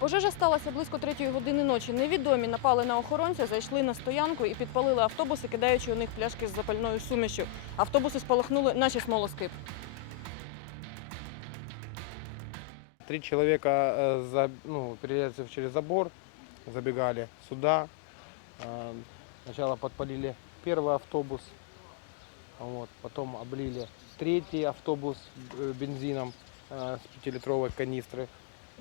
Пожежа сталася близько третьої години ночі. Невідомі напали на охоронця, зайшли на стоянку і підпалили автобуси, кидаючи у них пляшки з запальною сумішю. Автобуси спалахнули, наче смолоскип. Три человека э, за, ну, перелезли через забор, забегали сюда. Э, Сначала подпалили первый автобус, вот, потом облили третий автобус э, бензином э, с пятилитровой канистры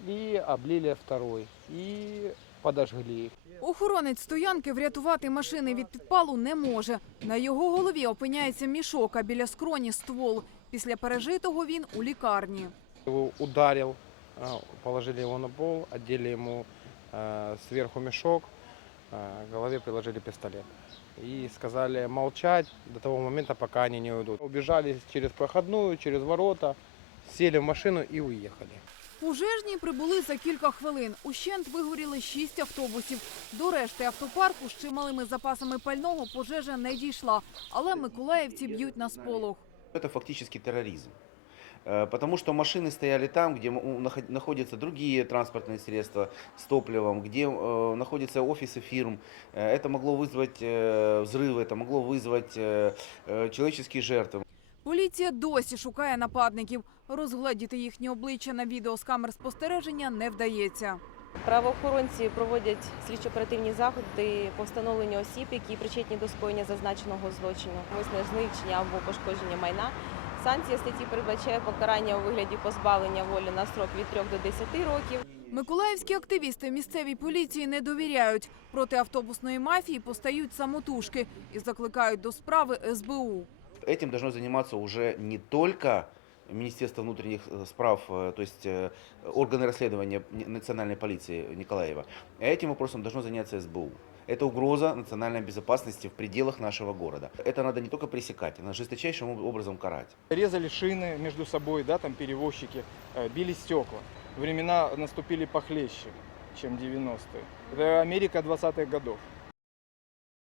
и облили второй и подожгли их. Охоронець стоянки врятувати машини від підпалу не може. На його голові опиняється мішок, а біля скроні ствол. Після пережитого він у лікарні. Его ударил, э, положили его на пол, одели ему э, сверху мешок, э, к голове приложили пистолет. И сказали молчать до того момента, пока они не уйдут. Убежали через проходную, через ворота, сели в машину и уехали. Пожежні прибули за кілька хвилин. Ущент вигоріли шість автобусів. До решти автопарку з чималими запасами пального пожежа не дійшла. Але миколаївці б'ють на сполох. Это фактически терроризм. Э, Потому что машины стояли там, где м- у- наход- находятся другие транспортные средства с топливом, где э, находятся офисы фирм. Э, Это могло вызвать э, взрывы, это могло вызвать э, э, человеческие жертвы. Поліція досі шукає нападників. Розгледіти їхні обличчя на відео з камер спостереження не вдається. Правоохоронці проводять слідчо-оперативні заходи по встановленню осіб, які причетні до скоєння зазначеного злочину, умисне знищення або пошкодження майна. Санкція статті передбачає покарання у вигляді позбавлення волі на строк від 3 до 10 років. Миколаївські активісти місцевій поліції не довіряють. Проти автобусної мафії постають самотужки і закликають до справи СБУ. Этим должно заниматься уже не только Министерство внутренних э, справ, э, то есть э, органы расследования национальной полиции Николаева. Этим вопросом должно заняться СБУ. Это угроза национальной безопасности в пределах нашего города. Это надо не только пресекать, надо жесточайшим об- образом карать. резали шины между собой, да, там перевозчики, били стекла. Времена наступили похлеще, чем 90-е. Это Америка 20-х годов.